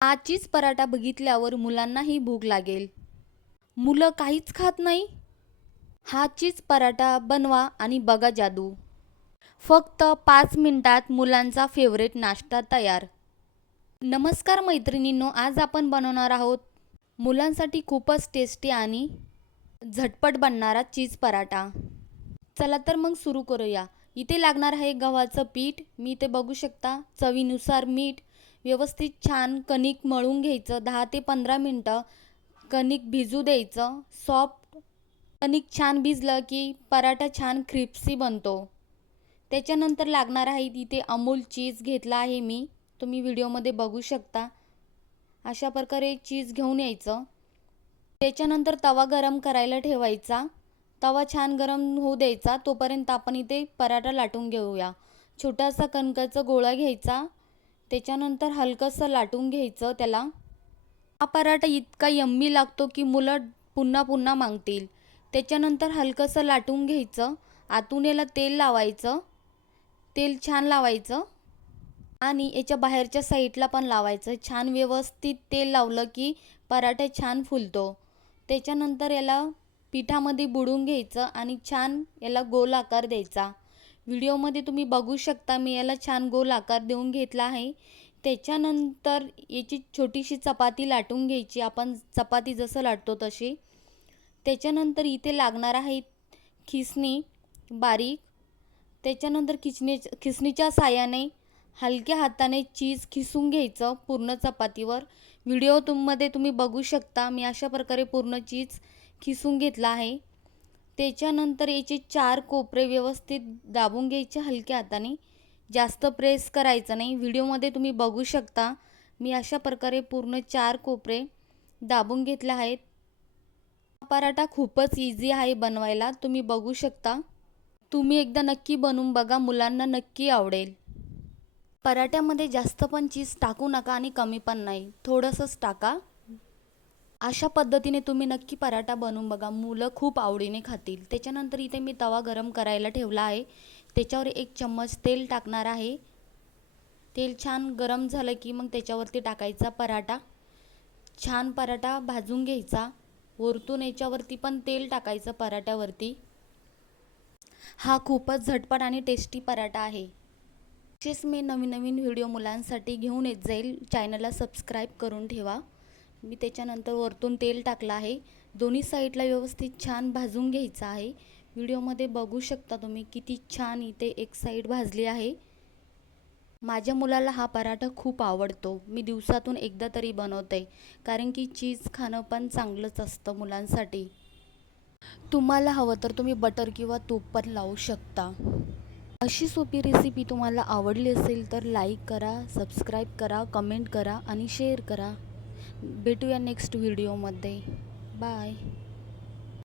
हा चीज पराठा बघितल्यावर मुलांनाही भूक लागेल. मुलं काहीच खात नाही. हा चीज पराठा बनवा आणि बघा जादू. फक्त 5 मिनिटात मुलांचा फेवरेट नाश्ता तयार. नमस्कार मैत्रिणींनो, आज आपण बनवणार आहोत मुलांसाठी खूपच टेस्टी आणि झटपट बनणारा चीज पराठा. चला तर मग सुरू करूया. इथे लागणार आहे गव्हाचं पीठ. मी इथे बघू शकता. चवीनुसार मीठ. व्यवस्थित छान कणिक मळून घ्यायचं. 10 ते 15 मिनटं कणिक भिजू द्यायचं. सॉफ्ट कणिक छान भिजलं की पराठा छान क्रिस्पी बनतो. त्याच्यानंतर लागणार आहे इथे अमूल चीज घेतला आहे मी. तुम्ही व्हिडिओमध्ये बघू शकता. अशा प्रकारे चीज घेऊन यायचं. त्याच्यानंतर तवा गरम करायला ठेवायचा. तवा छान गरम होऊ द्यायचा. तोपर्यंत आपण इथे पराठा लाटून घेऊया. छोटासा कणकेचा गोळा घ्यायचा. त्याच्यानंतर हलकंसं लाटून घ्यायचं त्याला. हा पराठा इतका यम्मी लागतो की मुलं पुन्हा पुन्हा मागतील. त्याच्यानंतर हलकंसं लाटून घ्यायचं. आतून याला तेल लावायचं. तेल छान लावायचं आणि याच्या बाहेरच्या साईडला पण लावायचं. छान व्यवस्थित तेल लावलं की पराठा छान फुलतो. त्याच्यानंतर याला पिठामध्ये बुडवून घ्यायचं आणि छान याला गोल आकार द्यायचा. व्हिडिओमध्ये तुम्ही बघू शकता मी याला छान गोल आकार देऊन घेतला आहे. त्याच्यानंतर याची छोटीशी चपाती लाटून घ्यायची. आपण चपाती जसं लाटतो तशी. त्याच्यानंतर इथे लागणार आहे खिसणी बारीक. त्याच्यानंतर खिसणीच्या साहाय्याने हलक्या हाताने चीज खिसून घ्यायचं पूर्ण चपातीवर. व्हिडिओमध्ये तुम्ही बघू शकता मी अशा प्रकारे पूर्ण चीज खिसून घेतला आहे. त्याच्यानंतर याचे 4 कोपरे व्यवस्थित दाबून घ्यायचे हलक्या हाताने. जास्त प्रेस करायचं नाही. व्हिडिओमध्ये तुम्ही बघू शकता मी अशा प्रकारे पूर्ण 4 कोपरे दाबून घेतले आहेत. हा पराठा खूपच इझी आहे बनवायला. तुम्ही बघू शकता. तुम्ही एकदा नक्की बनवून बघा. मुलांना नक्की आवडेल. पराठ्यामध्ये जास्त पण चीज टाकू नका आणि कमी पण नाही. थोडंसंच टाका. अशा पद्धतीने तुम्ही नक्की पराठा बनवून बघा. मुलं खूप आवडीने खातील. त्याच्यानंतर इथे मी तवा गरम करायला ठेवला आहे. त्याच्यावर 1 चम्मच तेल टाकणार आहे. तेल छान गरम झालं की मग त्याच्यावरती टाकायचा पराठा. छान पराठा भाजून घ्यायचा. वरतून याच्यावरती पण तेल टाकायचं पराठ्यावरती. हा खूपच झटपट आणि टेस्टी पराठा आहे. असेच मी नवीन व्हिडिओ मुलांसाठी घेऊन येत जाईल. चॅनलला सबस्क्राईब करून ठेवा. मी त्याच्यानंतर वरतून तेल टाकलं आहे. दोन्ही साईडला व्यवस्थित छान भाजून घ्यायचं आहे. व्हिडिओमध्ये बघू शकता तुम्ही किती छान इथे एक साईड भाजली आहे. माझ्या मुलाला हा पराठा खूप आवडतो. मी दिवसातून एकदा तरी बनवते. कारण की चीज खाणं पण चांगलंच असतं मुलांसाठी. तुम्हाला हवं तर तुम्ही बटर किंवा तूप पण लावू शकता. अशी सोपी रेसिपी तुम्हाला आवडली असेल तर लाईक करा, सबस्क्राईब करा, कमेंट करा आणि शेअर करा. भेटूया नेक्स्ट व्हिडिओमध्ये. बाय.